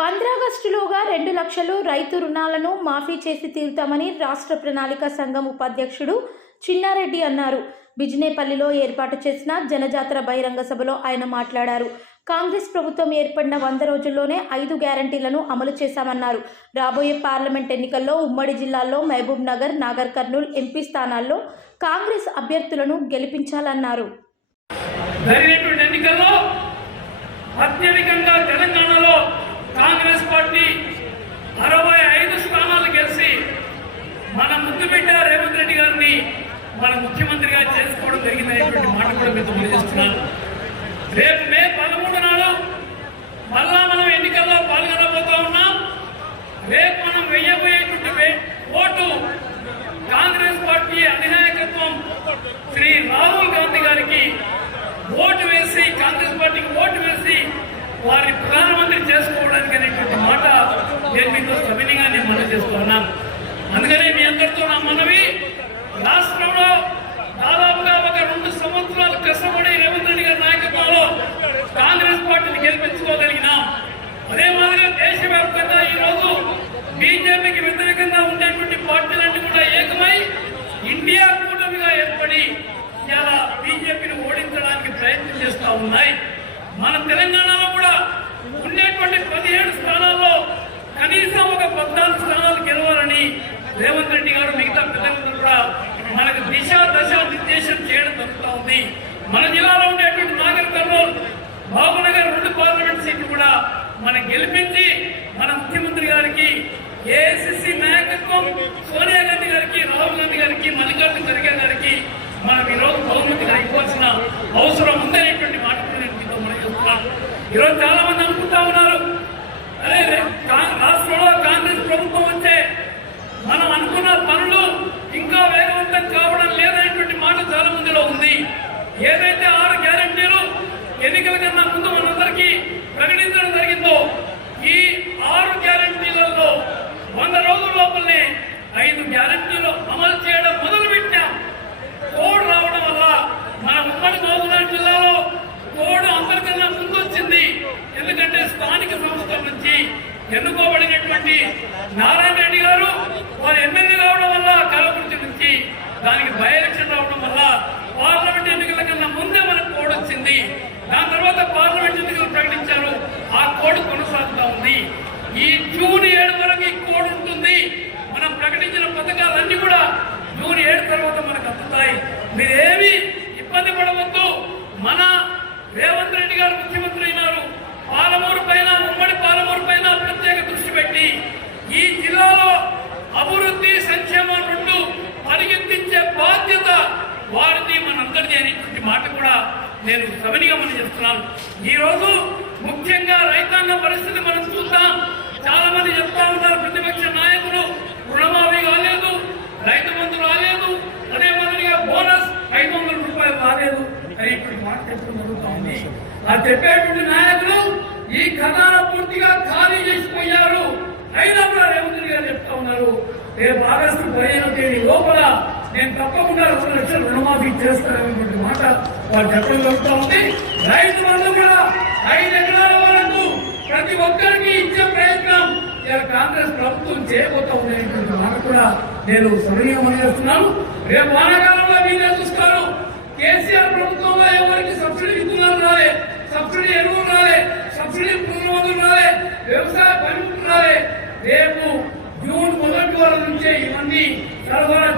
పంద్రాగస్టులోగా రెండు లక్షలు రైతు రుణాలను మాఫీ చేసి తీరుతామని రాష్ట్ర ప్రణాళిక సంఘం ఉపాధ్యక్షుడు చిన్నారెడ్డి అన్నారు. బిజినేపల్లిలో ఏర్పాటు చేసిన జనజాతర బహిరంగ సభలో ఆయన మాట్లాడారు. కాంగ్రెస్ ప్రభుత్వం ఏర్పడిన వంద రోజుల్లోనే ఐదు గ్యారంటీలను అమలు చేశామన్నారు. రాబోయే పార్లమెంట్ ఎన్నికల్లో ఉమ్మడి జిల్లాల్లో మహబూబ్ నగర్ నాగర్ కర్నూల్ ఎంపీ స్థానాల్లో కాంగ్రెస్ అభ్యర్థులను గెలిపించాలన్నారు. జరిగినటువంటి ఎన్నికల్లో అత్యధికంగా తెలంగాణలో కాంగ్రెస్ పార్టీ అరవై ఐదు స్థానాలు గెలిచి మన ముద్దు బిడ్డ రేవంత్ రెడ్డి గారిని మన ముఖ్యమంత్రిగా చేసుకోవడం జరిగిందనేటువంటి మాట కూడా మీతో తెలియజేస్తున్నాను. రేపు మే పదమూడు నాడు మళ్ళా మనం ఎన్నికల్లో పాల్గొనబోతా ఉన్నాం. రేపు మనం వెయ్యబోయే బీజేపీకి వ్యతిరేకంగా ఉండేటువంటి పార్టీలన్నీ కూడా ఏకమై ఇండియా కూటమిగా ఏర్పడి ఇలా బీజేపీని ఓడించడానికి ప్రయత్నం చేస్తూ ఉన్నాయి. మన తెలంగాణలో కూడా ఉండేటువంటి పదిహేడు స్థానాల్లో కనీసం ఒక పద్నాలుగు స్థానాలు గెలవాలని రేవంత్ రెడ్డి గారు మిగతా పెద్దలందరూ కూడా మనకు దిశ దశ నిర్దేశం చేయడం జరుగుతూ ఉంది. మన జిల్లాలో ఉండేటువంటి నాగర్ కర్నూలు బాబునగర్ రెండు పార్లమెంట్ సీట్లు కూడా మనం గెలిపించి అవసరం ఉందనేటువంటి మాట నేను మీతో మనం చెప్తున్నాను ఈరోజు చాలా మంది అనుకుంటా ఉన్నారు అరే కా- రాష్ట్రంలో కాంగ్రెస్ ప్రభుత్వం వచ్చే మనం అనుకున్న పనులు ఇంకా వేగవంతం కావడం లేదనేటువంటి మాట చాలా మందిలో ఉంది ఏదైతే ఆరు గ్యారంటీలు ఎన్నికల కన్నా ముందు మనందరికీ ప్రకటించడం జరిగిందో ఈ ఆరు గ్యారంటీలలో వంద రోజుల లోపలనే ఐదు గ్యారంటీలు అమలు చేయడం మొదలు పెట్టాం కోడ్ రావడం వల్ల మన ఉమ్మడి మహబూబ్నగర్ జిల్లాలో కోడ్ అందరికన్నా ముందు వచ్చింది ఎందుకంటే స్థానిక సంస్థల నుంచి ఎన్నుకోబడినటువంటి నారాయణ రెడ్డి గారు వారు ఎమ్మెల్యే కావడం వల్ల కలవకుర్తి నుంచి దానికి బై ఎలక్షన్ రావడం వల్ల పార్లమెంట్ ఎన్నికల కన్నా ముందే మనకు కోడ్ వచ్చింది. దాని తర్వాత పార్లమెంట్ ఎన్నికలు ప్రకటించారు. ఆ కోడ్ కొనసాగుతూ ఉంది. ఈ జూన్ ఏడు వరకు ఈ కోడ్ ఉంటుంది. మనం ప్రకటించిన పథకాలన్నీ కూడా జూన్ ఏడు తర్వాత మనకు అందుతాయి. మీరేమి ఇబ్బంది పడవద్దు. మన వారిది అనేటువంటి మాట కూడా నేను సవినిగమని చెప్తున్నాను ఈ రోజు ముఖ్యంగా రైతాంగ పరిస్థితి మనం చూస్తాం చాలా మంది చెప్తా ఉంటారు ప్రతిపక్ష నాయకులు రుణమాఫీ కాలేదు రైతు బంధు రాలేదు అదే మాదిరిగా బోనస్ ఐదు వందల రూపాయలు రాలేదు. అనేటువంటి మాట చెప్పడం ఉంది ఆ చెప్పేటువంటి నాయకులు ఈ ఖజానా పూర్తిగా ఖాళీ చేసిపోయారు. అయినా కూడా రేవంత్ రెడ్డి గారు చెప్తా ఉన్నారు రేపు ఆగస్టు పదిహేను తేదీ లోపల నేను తప్పకుండా రెండు లక్షలు రుణమాఫీ చేస్తాననేటువంటి మాట వాళ్ళు చెప్పడం జరుగుతూ ఉంది. రైతు బంధు కూడా ఐదు ఎకరాల వరకు ప్రతి ఒక్కరికి ఇచ్చే ప్రయత్నం కాంగ్రెస్ ప్రభుత్వం చేయబోతా ఉండేటువంటి మాట కూడా నేను సమయం చేస్తున్నాను. రేపు వానాకాలంలో మీరే చూస్తారు. కేసీఆర్ ప్రభుత్వంలో ఎవరికి సబ్సిడీ విత్తనాలు రాలే సబ్సిడీ ఎరువులు రాలే సబ్సిడీ పురుగు రాలే వ్యవసాయ పరిమితులు రాలే. రేపు జూన్ మొదటి వారం నుంచే ఇవన్నీ సరఫరా